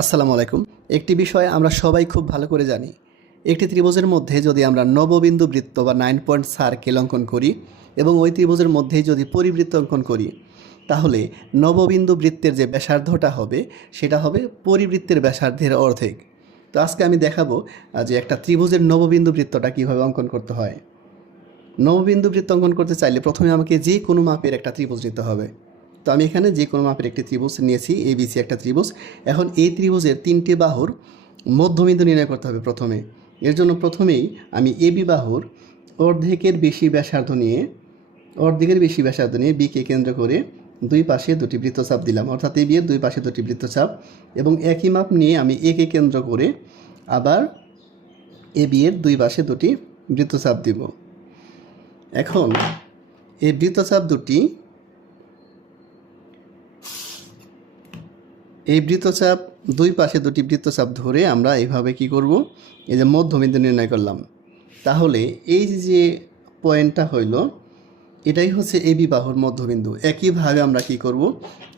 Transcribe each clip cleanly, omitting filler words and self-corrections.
আসসালামু আলাইকুম। একটি বিষয় আমরা সবাই খুব ভালো করে জানি। একটি ত্রিভুজের মধ্যে যদি আমরা নববিন্দু বৃত্ত বা 9 পয়েন্ট সার্কেল অঙ্কন করি এবং ওই ত্রিভুজের মধ্যেই যদি পরিবৃত্ত অঙ্কন করি, তাহলে নববিন্দু বৃত্তের যে ব্যাসার্ধটা হবে সেটা হবে পরিবৃত্তের ব্যাসার্ধের অর্ধেক। তো আজকে আমি দেখাবো যে একটা ত্রিভুজের নববিন্দু বৃত্তটা কীভাবে অঙ্কন করতে হয়। নববিন্দু বৃত্ত অঙ্কন করতে চাইলে প্রথমে আমাকে যে কোনো মাপের একটা ত্রিভুজ নিতে হবে। তো আমি এখানে যে কোনো মাপের একটি ত্রিভুজ নিয়েছি, এবিসি একটা ত্রিভুজ। এখন এই ত্রিভুজের 3টি বাহুর মধ্যবিন্দু নির্ণয় করতে হবে প্রথমে। এর জন্য প্রথমেই আমি এবি বাহুর অর্ধেকের বেশি ব্যাসার্ধ নিয়ে বিকে কেন্দ্র করে দুই পাশে দুটি বৃত্তচাপ দিলাম, অর্থাৎ এবি এর দুই পাশে দুটি বৃত্তচাপ, এবং একই মাপ নিয়ে আমি একে কেন্দ্র করে আবার এবি এর দুই পাশে দুটি বৃত্তচাপ দিব। এখন এই বৃত্তচাপ দুই পাশে দুটি বৃত্তচাপ ধরে আমরা এইভাবে কি করব, এই যে মধ্যবিন্দু নির্ণয় করলাম। তাহলে এই যে পয়েন্টটা হইল, এটাই হচ্ছে এবি বাহুর মধ্যবিন্দু। একইভাবে আমরা কি করব,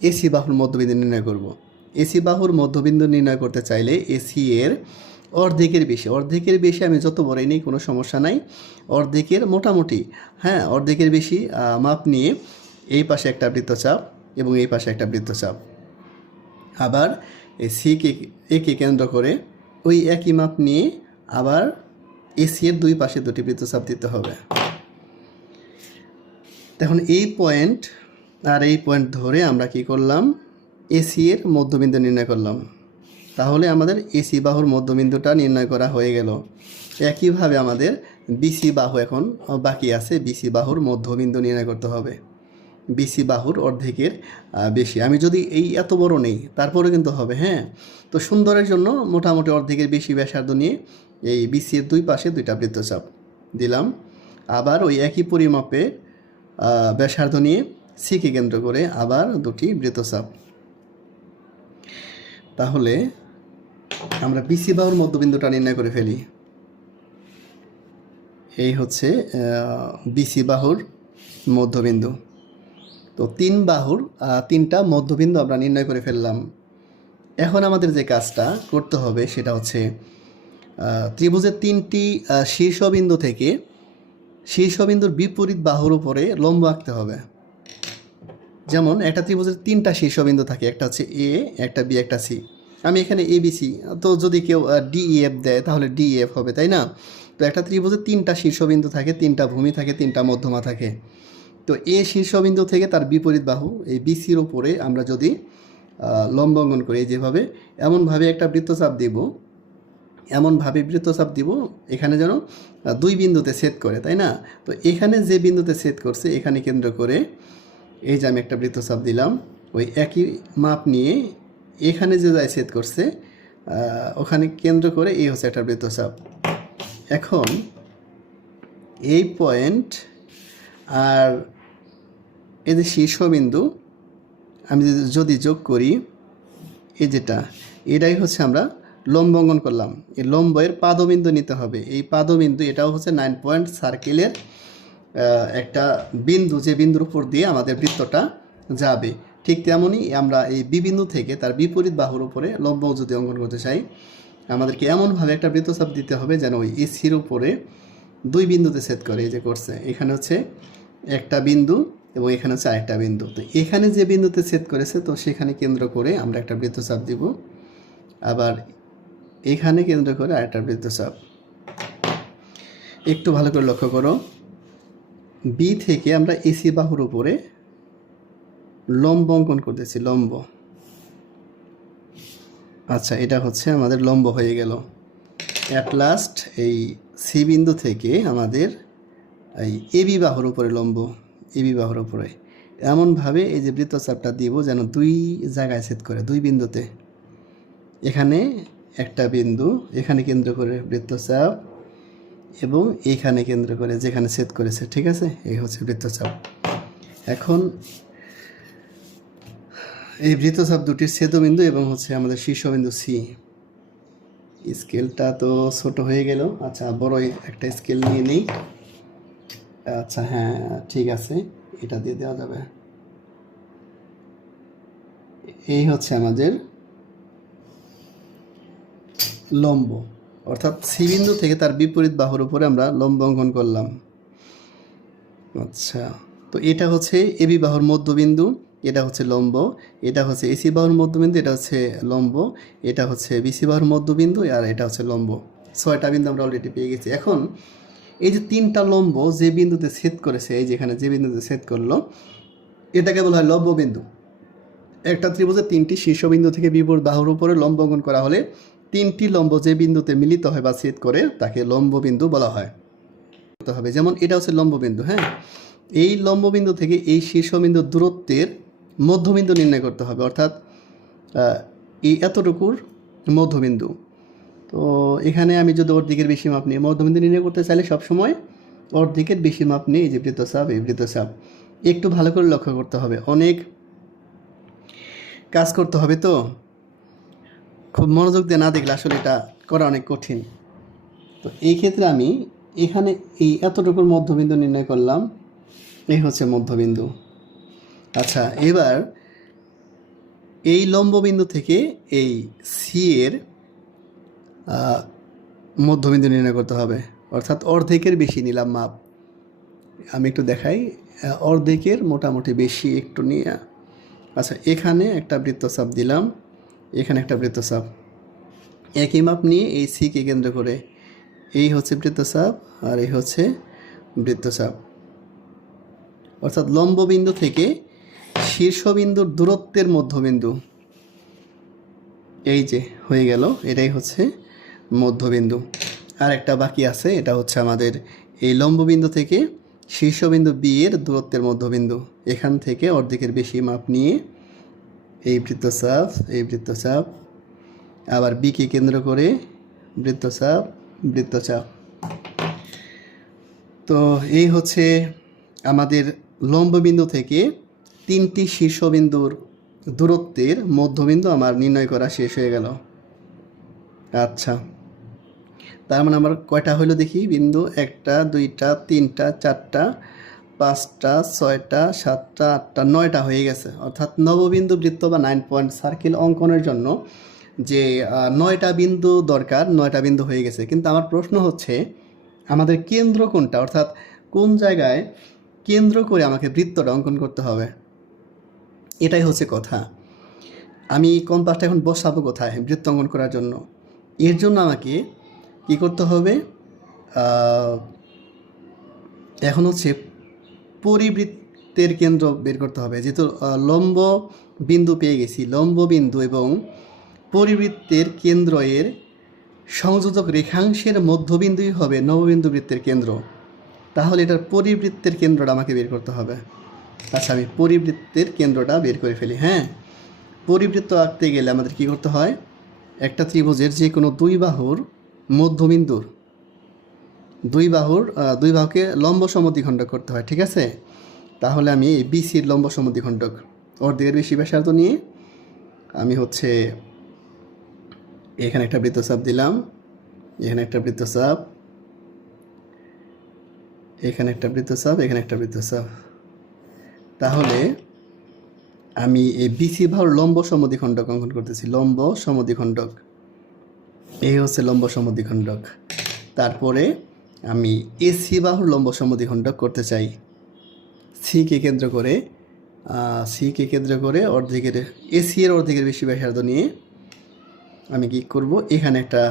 এসি বাহুর মধ্যবিন্দু নির্ণয় করব। এসি বাহুর মধ্যবিন্দু নির্ণয় করতে চাইলে এসি এর অর্ধেকের বেশি আমি যত বড়ই নেই কোনো সমস্যা নাই, অর্ধেকের মোটামুটি, অর্ধেকের বেশি মাপ নিয়ে এই পাশে একটা বৃত্তচাপ এবং এই পাশে একটা বৃত্তচাপ, আবার এই একে কেন্দ্র করে ওই একই মাপ নিয়ে আবার এসি এর দুই পাশে দুটি বৃত্তচাপ দিতে হবে। এখন এই পয়েন্ট আর এই পয়েন্ট ধরে আমরা কি করলাম, এসি এর মধ্যবিন্দু নির্ণয় করলাম। তাহলে আমাদের এসি বাহুর মধ্যবিন্দুটা নির্ণয় করা হয়ে গেল। একইভাবে আমাদের বিসি বাহু এখন বাকি আছে। বিসি বাহুর মধ্যবিন্দু নির্ণয় করতে হবে। বিসি বাহুর অর্ধেকের বেশি, আমি যদি এই এত বড় নেই তারপরে কিন্তু হবে। তো সুন্দরের জন্য মোটামুটি অর্ধেকের বেশি ব্যাসার্ধ নিয়ে এই বিসি এর দুই পাশে দুইটা বৃত্তচাপ দিলাম। আবার ওই একই পরিমাপে ব্যাসার্ধ নিয়ে সিকে কেন্দ্র করে আবার দুটি বৃত্তচাপ। তাহলে আমরা বিসি বাহুর মধ্যবিন্দুটা নির্ণয় করে ফেলি। এই হচ্ছে বিসি বাহুর মধ্যবিন্দু। তো তিন বাহুর তিনটা মধ্যবিন্দু আমরা নির্ণয় করে ফেললাম। এখন আমাদের যে কাজটা করতে হবে সেটা হচ্ছে ত্রিভুজের 3টি শীর্ষবিন্দু থেকে শীর্ষবিন্দুর বিপরীত বাহুর উপরে লম্ব আঁকতে হবে। যেমন একটা ত্রিভুজের 3টা শীর্ষবিন্দু থাকে, একটা হচ্ছে এ, একটা বি, একটা সি। আমি এখানে এ বি সি, তো যদি কেউ ডিইএফ দেয় তাহলে ডিইএফ হবে, তাই না? তো একটা ত্রিভুজের 3টা শীর্ষবিন্দু থাকে, 3টা ভূমি থাকে, 3টা মধ্যমা থাকে। তো এ শীর্ষবিন্দু থেকে তার বিপরীত বাহু এই বিসির উপরে আমরা যদি লম্ব অঙ্কন করি যেভাবে, এমনভাবে একটা বৃত্তচাপ দিব, এখানে যেন দুই বিন্দুতে ছেদ করে, তাই না? তো এখানে যে বিন্দুতে ছেদ করছে এখানে কেন্দ্র করে এই যে আমি একটা বৃত্তচাপ দিলাম, ওই একই মাপ নিয়ে এখানে যে যায় ছেদ করছে ওখানে কেন্দ্র করে এই হচ্ছে একটা বৃত্তচাপ। এখন এই পয়েন্ট আর এই যে শীর্ষবিন্দু আমি যদি যোগ করি, এটাই হচ্ছে আমরা লম্ব অঙ্কন করলাম। এই লম্বের পাদবিন্দু নিতে হবে। এই পাদবিন্দু এটাও হচ্ছে 9 পয়েন্ট সার্কেলের একটা বিন্দু, যে বিন্দুর উপর দিয়ে আমাদের বৃত্তটা যাবে। ঠিক তেমনই আমরা এই বি বিন্দু থেকে তার বিপরীত বাহুর উপরে লম্ব যদি অঙ্কন করতে চাই, আমাদেরকে এমনভাবে একটা বৃত্তচাপ দিতে হবে যেন ওই এসির উপরে দুই বিন্দুতে ছেদ করে। এই যে করছে, এখানে হচ্ছে একটা বিন্দু এবং এখানে হচ্ছে আরেকটা বিন্দু। তো এখানে যে বিন্দুতে ছেদ করেছে তো সেখানে কেন্দ্র করে আমরা একটা বৃত্তচাপ দিব, আবার এখানে কেন্দ্র করে আরেকটা বৃত্তচাপ। একটু ভালো করে লক্ষ্য করো, বি থেকে আমরা এসি বাহুর উপরে লম্ব অঙ্কন করতেছি, লম্ব। আচ্ছা, এটা হচ্ছে আমাদের লম্ব হয়ে গেল। অ্যাট লাস্ট এই সি বিন্দু থেকে আমাদের এই এবি বাহুর উপরে লম্ব, এবি বাহুর উপরে এমনভাবে এই যে বৃত্তচাপটা দিব যেন দুই জায়গায় ছেদ করে, দুই বিন্দুতে। এখানে একটা বিন্দু, এখানে কেন্দ্র করে বৃত্তচাপ, এবং এইখানে কেন্দ্র করে যেখানে ছেদ করেছে, ঠিক আছে? এই হচ্ছে বৃত্তচাপ। এখন এই বৃত্তচাপ দুটির ছেদবিন্দু এবং হচ্ছে আমাদের শীর্ষবিন্দু সি। স্কেলটা তো ছোট হয়ে গেল। আচ্ছা, বড় একটা স্কেল নিয়ে নিই। আচ্ছা, ঠিক আছে, এটা দিয়ে দেওয়া যাবে। এই হচ্ছে আমাদের লম্ব, অর্থাৎ সি বিন্দু থেকে তার বিপরীত বাহুর উপরে আমরা লম্ব অঙ্কন করলাম। আচ্ছা, তো এটা হচ্ছে এবি বাহুর মধ্যবিন্দু, এটা হচ্ছে লম্ব, এটা হচ্ছে এসি বাহুর মধ্যবিন্দু, এটা হচ্ছে লম্ব, এটা হচ্ছে বিসি বাহুর মধ্যবিন্দু, আর এটা হচ্ছে লম্ব। 6টা বিন্দু আমরা অলরেডি পেয়ে গেছি। এখন এই যে 3টা লম্ব যে বিন্দুতে ছেদ করেছে, এই যেখানে যে বিন্দুতে ছেদ করলো, এটাকে বলা হয় লম্ব বিন্দু। একটা ত্রিভুজের 3টি শীর্ষবিন্দু থেকে বিপরীত বাহুর উপরে লম্ব অঙ্কন করা হলে 3টি লম্ব যে বিন্দুতে মিলিত হয় বা ছেদ করে তাকে লম্ব বিন্দু বলা হয়। হবে যেমন এটা হচ্ছে লম্ব বিন্দু, হ্যাঁ, এই লম্ব বিন্দু থেকে এই শীর্ষবিন্দুর দূরত্বের মধ্যবিন্দু নির্ণয় করতে হবে, অর্থাৎ এই এতটুকুর মধ্যবিন্দু। তো এখানে আমি যদি অর্ধেকের বেশি মাপ নিয়ে মধ্যবিন্দু নির্ণয় করতে চাইলে সবসময় অর্ধেকের বেশি মাপ নিয়ে এই যে বৃত্তচাপ, এই বৃত্তচাপ একটু ভালো করে লক্ষ্য করতে হবে, অনেক কাজ করতে হবে, তো খুব মনোযোগ দিয়ে না দেখলে আসলে এটা করা অনেক কঠিন। তো এই ক্ষেত্রে আমি এখানে এই এতটুকুর মধ্যবিন্দু নির্ণয় করলাম, এই হচ্ছে মধ্যবিন্দু। আচ্ছা, এবার এই লম্ববিন্দু থেকে এই সি এর মধ্যবিন্দু নির্ণয় করতে হবে, অর্থাৎ অর্ধেকের বেশি নিলাম মাপ। আমি একটু দেখাই, অর্ধেকের মোটামুটি বেশি একটু নিয়ে, আচ্ছা এখানে একটা বৃত্তচাপ দিলাম, এখানে একটা বৃত্তচাপ, একই মাপ নিয়ে এই সিকে কেন্দ্র করে এই হচ্ছে বৃত্তচাপ আর এই হচ্ছে বৃত্তচাপ, অর্থাৎ লম্ববিন্দু থেকে শীর্ষবিন্দুর দূরত্বের মধ্যবিন্দু, এই যে হয়ে গেল, এটাই হচ্ছে মধ্যবিন্দু। আর একটা বাকি আছে, এটা হচ্ছে আমাদের এই লম্ববিন্দু থেকে শীর্ষবিন্দু বি এর দূরত্বের মধ্যবিন্দু। এখান থেকে অর্ধেকের বেশি মাপ নিয়ে এই বৃত্তচাপ, এই বৃত্তচাপ, আবার বিকে কেন্দ্র করে বৃত্তচাপ, বৃত্তচাপ। তো এই হচ্ছে আমাদের লম্ববিন্দু থেকে 3টি শীর্ষবিন্দুর দূরত্বের মধ্যবিন্দু আমার নির্ণয় করা শেষ হয়ে গেল। আচ্ছা, তার মানে আমার কয়টা হইলো দেখি বিন্দু, 1টা 2টা 3টা 4টা 5টা 6টা 7টা 8টা 9টা হয়ে গেছে, অর্থাৎ নববিন্দু বৃত্ত বা 9 পয়েন্ট সার্কেল অঙ্কনের জন্য যে 9টা বিন্দু দরকার, 9টা বিন্দু হয়ে গেছে। কিন্তু আমার প্রশ্ন হচ্ছে আমাদের কেন্দ্র কোনটা, অর্থাৎ কোন জায়গায় কেন্দ্র করে আমাকে বৃত্তটা অঙ্কন করতে হবে, এটাই হচ্ছে কথা। আমি কম্পাসটা এখন বসাবো কোথায় বৃত্ত অঙ্কন করার জন্য? এর জন্য আমাকে কি করতে হবে, এখন হচ্ছে পরিবৃত্তের কেন্দ্র বের করতে হবে। যেহেতু লম্ব বিন্দু পেয়ে গেছি, লম্ব বিন্দু এবং পরিবৃত্তের কেন্দ্র এর সংযোজক রেখাংশের মধ্যবিন্দুই হবে নববিন্দু বৃত্তের কেন্দ্র। তাহলে এটার পরিবৃত্তের কেন্দ্রটা আমাকে বের করতে হবে। আচ্ছা, আমি পরিবৃত্তের কেন্দ্রটা বের করে ফেলি। হ্যাঁ, পরিবৃত্ত আঁকতে গেলে আমাদের কি করতে হয়, একটা ত্রিভুজের যে কোনো দুই বাহুর মধ্যবিন্দুর দুই বাহুকে লম্ব সমদ্বিখণ্ডক করতে হয়, ঠিক আছে? তাহলে আমি এই বিসির লম্ব সমদ্বিখণ্ডক অর্ধেকের বেশি ব্যাসার্ধ নিয়ে আমি হচ্ছে এখানে একটা বৃত্তচাপ দিলাম, এখানে একটা বৃত্তচাপ, এখানে একটা বৃত্তচাপ, এখানে একটা বৃত্তচাপ। তাহলে আমি এই বিসি বাহুর লম্ব সমদ্বিখণ্ডক অঙ্কন করতেছি, লম্ব সমদ্বিখণ্ডক, এই হচ্ছে লম্ব সমদ্বিখণ্ডক। তারপরে আমি এসি বাহুর লম্ব সমদ্বিখণ্ডক করতে চাই, সিকে কেন্দ্র করে অর্ধেকের এসি এর অর্ধেকের বেশি ব্যাসার্ধ নিয়ে আমি কি করব, এখানে একটা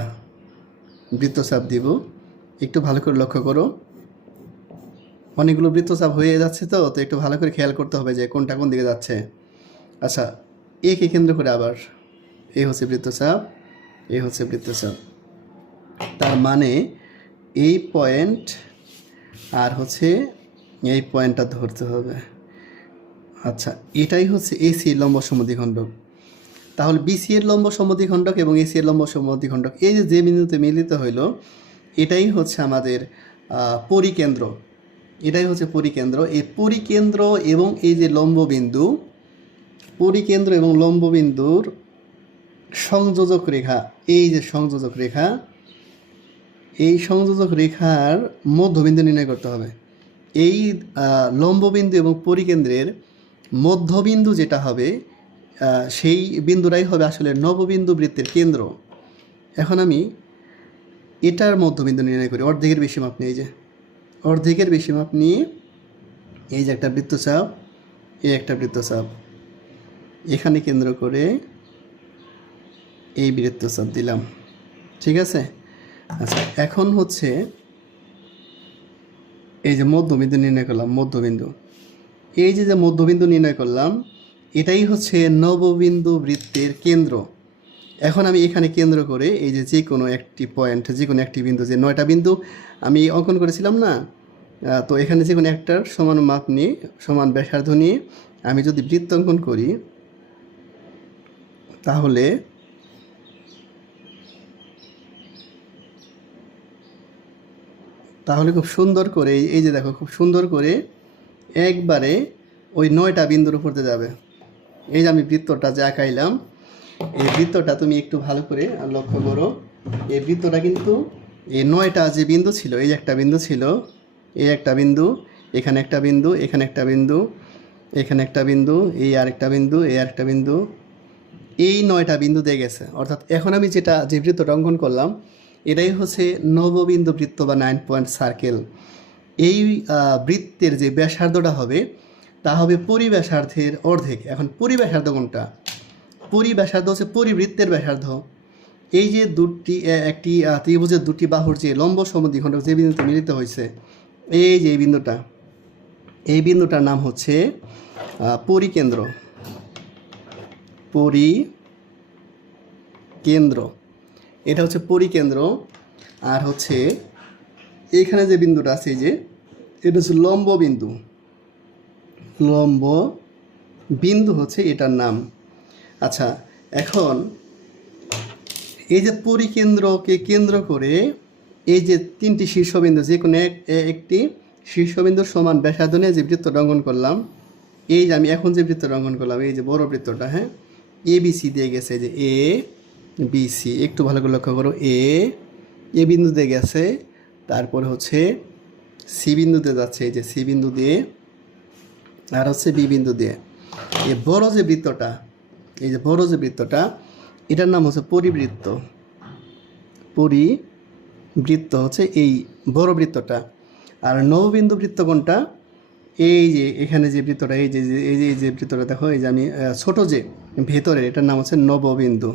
বৃত্তচাপ দিব। একটু ভালো করে লক্ষ্য করো, অনেকগুলো বৃত্তচাপ হয়ে যাচ্ছে, তো একটু ভালো করে খেয়াল করতে হবে যে কোনটা কোন দিকে যাচ্ছে। আচ্ছা, একে কেন্দ্র করে আবার এই হচ্ছে বৃত্তচাপ, এই হচ্ছে বৃত্তচাপ। তার মানে এই পয়েন্ট আর হচ্ছে এই পয়েন্টটা ধরতে হবে। আচ্ছা, এটাই হচ্ছে এসি এর লম্ব সমদ্বিখণ্ডক। তাহলে বিসি এর লম্ব সমদ্বিখণ্ডক এবং এসি এর লম্ব সমদ্বিখণ্ডক, এই যে বিন্দুতে মিলিত হইল, এটাই হচ্ছে আমাদের পরিকেন্দ্র, এটাই হচ্ছে পরিকেন্দ্র। এই পরিকেন্দ্র এবং এই যে লম্ববিন্দু, পরিকেন্দ্র এবং লম্ববিন্দুর সংযোজক রেখা, এই যে সংযোজক রেখা, এই সংযোজক রেখার মধ্যবিন্দু নির্ণয় করতে হবে। এই লম্ববিন্দু এবং পরিকেন্দ্রের মধ্যবিন্দু যেটা হবে, সেই বিন্দুটাই হবে আসলে নববিন্দু বৃত্তের কেন্দ্র। এখন আমি এটার মধ্যবিন্দু নির্ণয় করি। অর্ধেকের বেশি মাপ নিয়ে, এই যে অর্ধেকের বেশি মাপ নিয়ে এই যে একটা বৃত্তচাপ, এই একটা বৃত্তচাপ, এখানে কেন্দ্র করে এই বৃত্তচাপ দিলাম। ঠিক আছে। আচ্ছা, এখন হচ্ছে এই যে মধ্যবিন্দু নির্ণয় করলাম, মধ্যবিন্দু, এই যে মধ্যবিন্দু নির্ণয় করলাম, এটাই হচ্ছে নববিন্দু বৃত্তের কেন্দ্র। এখন আমি এখানে কেন্দ্র করে এই যে কোনো একটি পয়েন্ট, যে কোনো একটি বিন্দু, যে 9টা বিন্দু আমি অঙ্কন করেছিলাম না, তো এখানে যে কোনো একটার সমান মাপ নিয়ে, সমান ব্যাসার্ধ নিয়ে আমি যদি বৃত্ত অঙ্কন করি, তাহলে খুব সুন্দর করে এই যে দেখো, খুব সুন্দর করে একবারে ওই 9টা বিন্দুর উপর দিয়ে যাবে। এই যে আমি বৃত্তটা যে আঁকাইলাম, এই বৃত্তটা তুমি একটু ভালো করে লক্ষ্য করো। এই বৃত্তটা কিন্তু এই 9টা যে বিন্দু ছিল, এই যে একটা বিন্দু ছিল, এই একটা বিন্দু, এখানে একটা বিন্দু, এখানে একটা বিন্দু, এখানে একটা বিন্দু, এই আরেকটা বিন্দু, এই আরেকটা বিন্দু, এই 9টা বিন্দু দিয়ে গেছে। অর্থাৎ এখন আমি যে বৃত্তটা অঙ্কন করলাম, এটাই হচ্ছে নববিন্দু বৃত্ত বা 9 পয়েন্ট সার্কেল। এই বৃত্তের যে ব্যাসার্ধটা হবে, তা হবে পরিব্যাসার্ধের অর্ধেক। এখন পরিব্যাসার্ধ কোনটা? পরিব্যাসার্ধ হচ্ছে পরিবৃত্তের ব্যাসার্ধ। এই যে একটি ত্রিভুজের দুটি বাহুর যে লম্ব সমদ্বিখণ্ডক যে বিন্দুতে মিলিত হয়েছে, এই যে এই বিন্দুটার নাম হচ্ছে পরিকেন্দ্র। পরিকেন্দ্র, এটা হচ্ছে পরিকেন্দ্র। আর হচ্ছে এখানে যে বিন্দুটা আছে, যে এটা হচ্ছে লম্ব বিন্দু। লম্ব বিন্দু হচ্ছে এটার নাম। আচ্ছা, এখন এই যে পরিকেন্দ্রকে কেন্দ্র করে এই যে 3টি শীর্ষবিন্দু, যে কোনো একটি শীর্ষবিন্দুর সমান ব্যাসার্ধ নিয়ে যে বৃত্তটা অঙ্কন করলাম, এই যে আমি এখন যে বৃত্তটা অঙ্কন করলাম, এই যে বড় বৃত্তটা, হ্যাঁ, এ বি সি দিয়ে গেছে, যে এ বি সি, একটু ভালো করে লক্ষ্য করো, এ বিন্দু দিয়ে গেছে, তারপরে হচ্ছে সি বিন্দুতে যাচ্ছে, এই যে সি বিন্দু দিয়ে, আর হচ্ছে বি বিন্দু দিয়ে। এই বড় যে বৃত্তটা, এই যে বড় যে বৃত্তটা, এটার নাম হচ্ছে পরিবৃত্ত। পরিবৃত্ত হচ্ছে এই বড় বৃত্তটা। আর নববিন্দু বৃত্ত কোনটা? এই যে এখানে যে বৃত্তটা, এই যে বৃত্তটা দেখো, এই যে আমি ছোট যে ভেতরের, এটার নাম হচ্ছে নববিন্দু।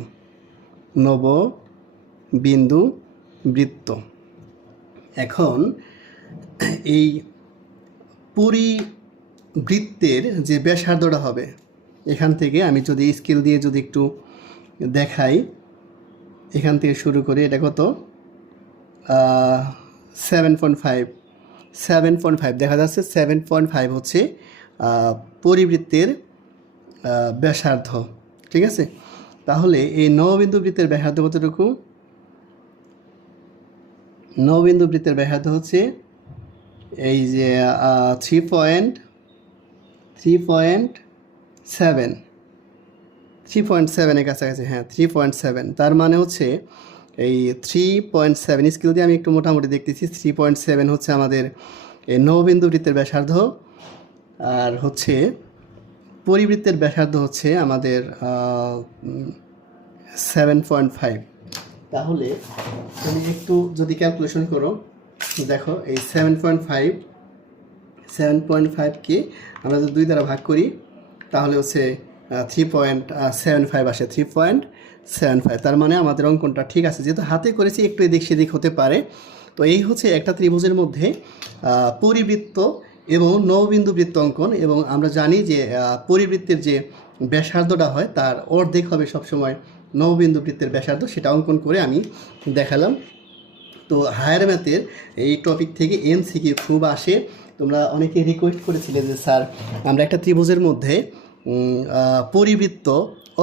নববিন্দু বৃত্ত। এখন এই পরিবৃত্তের যে ব্যাসার্ধটা হবে, এখান থেকে আমি যদি স্কেল দিয়ে যদি একটু দেখাই, এখান থেকে শুরু করে এটা কত, 7.5 দেখা যাচ্ছে। 7.5 হচ্ছে পরিবৃত্তের ব্যাসার্ধ। ঠিক আছে। তাহলে এই নববিন্দু বৃত্তের ব্যাসার্ধ কতটুকু? নববিন্দু বৃত্তের ব্যাসার্ধ হচ্ছে এই যে 3.7 এর কাছাকাছি, হ্যাঁ 3.7। তার মানে হচ্ছে এই 3.7 স্কেল দিয়ে আমি একটু মোটামুটি দেখতেছি, 3.7 হচ্ছে আমাদের এই নববিন্দু বৃত্তের ব্যাসার্ধ। আর হচ্ছে পরিবৃত্তের ব্যাসার্ধ হচ্ছে আমাদের 7.5। তাহলে তুমি একটু যদি ক্যালকুলেশন করো, দেখো এই 7.5কে আমরা যদি 2 দ্বারা ভাগ করি, তাহলে হচ্ছে 3.75 আসে, 3.75। তার মানে আমাদের অঙ্কনটা ঠিক আছে। যেহেতু হাতে করেছি, একটু এদিক সেদিক হতে পারে। তো এই হচ্ছে একটা ত্রিভুজের মধ্যে পরিবৃত্ত এবং নববিন্দু বৃত্ত অঙ্কন। এবং আমরা জানি যে পরিবৃত্তের যে ব্যাসার্ধটা হয়, তার অর্ধেক হবে সবসময় নববিন্দু বৃত্তের ব্যাসার্ধ। সেটা অঙ্কন করে আমি দেখালাম। তো হায়ার ম্যাথের এই টপিক থেকে এমসিকিউ খুব আসে। তোমরা অনেকে রিকোয়েস্ট করেছিলে যে স্যার, আমরা একটা ত্রিভুজের মধ্যে পরিবৃত্ত,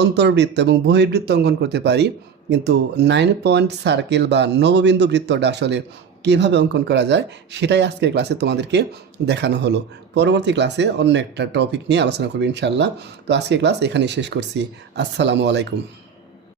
অন্তর্বৃত্ত এবং বহির্বৃত্ত অঙ্কন করতে পারি, কিন্তু 9 পয়েন্ট সার্কেল বা নববিন্দু বৃত্তটা আসলে কীভাবে অঙ্কন করা যায়, সেটাই আজকের ক্লাসে তোমাদেরকে দেখানো হলো। পরবর্তী ক্লাসে অন্য একটা টপিক নিয়ে আলোচনা করবো ইনশাআল্লাহ। তো আজকের ক্লাস এখানেই শেষ করছি। আসসালামু আলাইকুম।